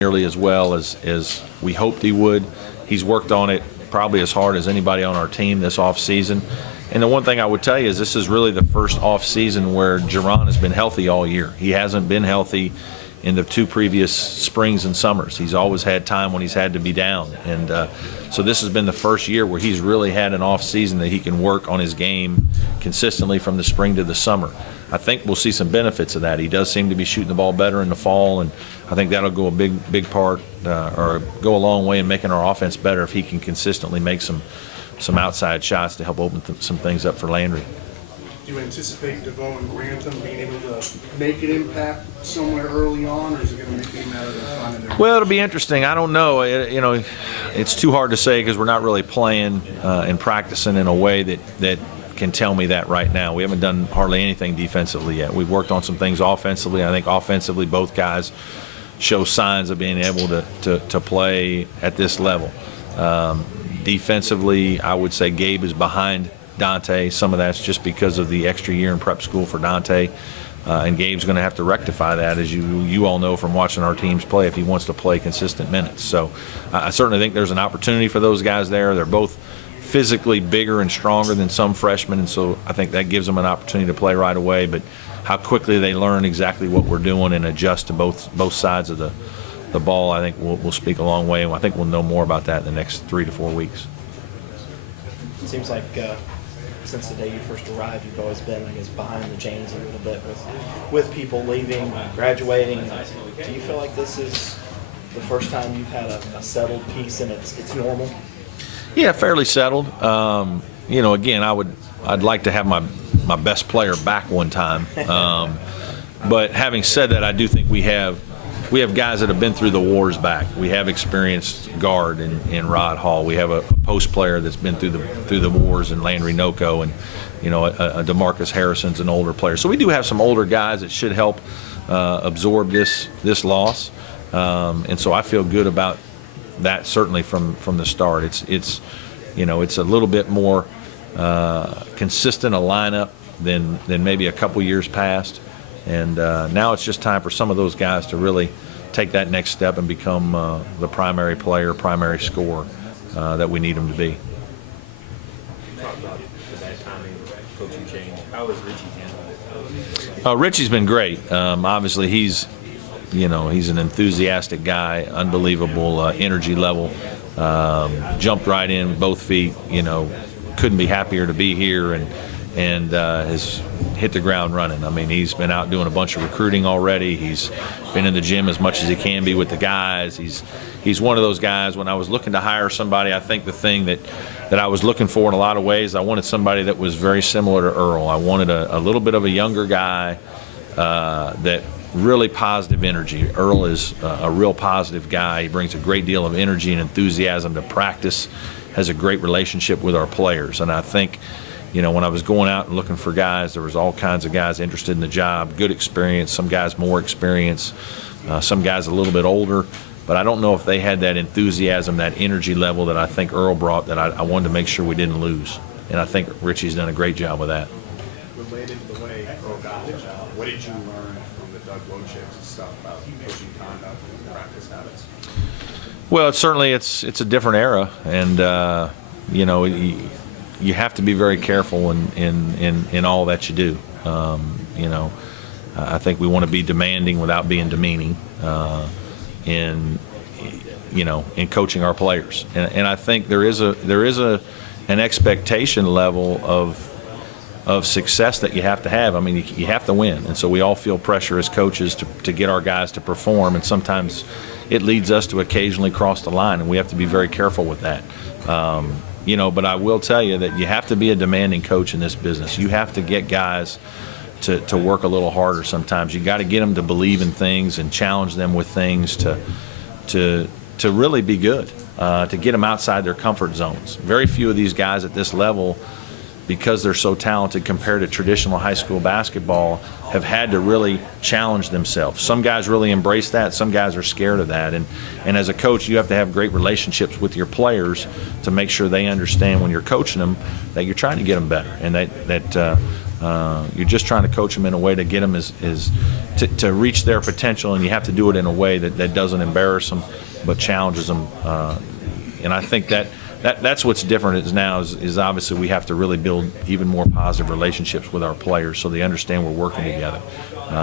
nearly as well as we hoped he would. He's worked on it probably as hard as anybody on our team this offseason. And the one thing I would tell you is this is really the first offseason where Jerron has been healthy all year. He hasn't been healthy in the 2 previous springs and summers. He's always had time when he's had to be down. And so this has been the first year where he's really had an off season that he can work on his game consistently from the spring to the summer. I think we'll see some benefits of that. He does seem to be shooting the ball better in the fall, and I think that'll go a big part or go a long way in making our offense better if he can consistently make some outside shots to help open some things up for Landry. Do you anticipate DeVoe and Grantham being able to make an impact somewhere early on, or is it going to be a matter of finding their? Well, it'll be interesting. I don't know. It's too hard to say because we're not really playing and practicing in a way that can tell me that right now. We haven't done hardly anything defensively yet. We've worked on some things offensively. I think offensively both guys show signs of being able to play at this level. Defensively, I would say Gabe is behind Dante. Some of that's just because of the extra year in prep school for Dante. And Gabe's going to have to rectify that, as you all know from watching our teams play, if he wants to play consistent minutes. So I certainly think there's an opportunity for those guys there. They're both physically bigger and stronger than some freshmen, and so I think that gives them an opportunity to play right away. But how quickly they learn exactly what we're doing and adjust to both sides of the ball, I think will speak a long way, and I think we'll know more about that in the next 3 to 4 weeks. It seems like since the day you first arrived, you've always been, I guess, behind the chains a little bit with people leaving, graduating. Do you feel like this is the first time you've had a settled piece and it's normal? Yeah, fairly settled. Again, I'd like to have my best player back one time. But having said that, I do think we have guys that have been through the wars back. We have experienced guard in Rod Hall. We have a post player that's been through the wars in Landry Noko, and a DeMarcus Harrison's an older player. So we do have some older guys that should help absorb this loss. And so I feel good about that certainly from the start. It's a little bit more consistent a lineup than maybe a couple years past. And now it's just time for some of those guys to really take that next step and become the primary player, primary scorer that we need them to be. Talk about the bad timing, coaching change. How has Richie handled it? Richie's been great. Obviously, he's an enthusiastic guy, unbelievable energy level. Jumped right in, both feet. Couldn't be happier to be here, and has hit the ground running. I mean, he's been out doing a bunch of recruiting already. He's been in the gym as much as he can be with the guys. He's one of those guys. When I was looking to hire somebody, I think the thing that I was looking for in a lot of ways, I wanted somebody that was very similar to Earl. I wanted a little bit of a younger guy that really positive energy. Earl is a real positive guy. He brings a great deal of energy and enthusiasm to practice, has a great relationship with our players. And I think, when I was going out and looking for guys, there was all kinds of guys interested in the job, good experience, some guys more experience, some guys a little bit older. But I don't know if they had that enthusiasm, that energy level that I think Earl brought that I wanted to make sure we didn't lose. And I think Richie's done a great job with that. Related to the way Earl got the job, what did you learn from the Doug Wojcik stuff about coaching conduct and practice habits? Well, certainly it's a different era, and you have to be very careful in all that you do. I think we want to be demanding without being demeaning in coaching our players, and I think there is an expectation level of success that you have to have. I mean, you have to win, and so we all feel pressure as coaches to get our guys to perform, and sometimes it leads us to occasionally cross the line, and we have to be very careful with that. But I will tell you that you have to be a demanding coach in this business. You have to get guys to work a little harder sometimes. You got to get them to believe in things and challenge them with things to really be good, to get them outside their comfort zones. Very few of these guys at this level, because they're so talented compared to traditional high school basketball, have had to really challenge themselves. Some guys really embrace that. Some guys are scared of that. And as a coach, you have to have great relationships with your players to make sure they understand when you're coaching them that you're trying to get them better, and that You're just trying to coach them in a way to get them to reach their potential, and you have to do it in a way that doesn't embarrass them, but challenges them. And I think that's what's different is obviously we have to really build even more positive relationships with our players so they understand we're working together.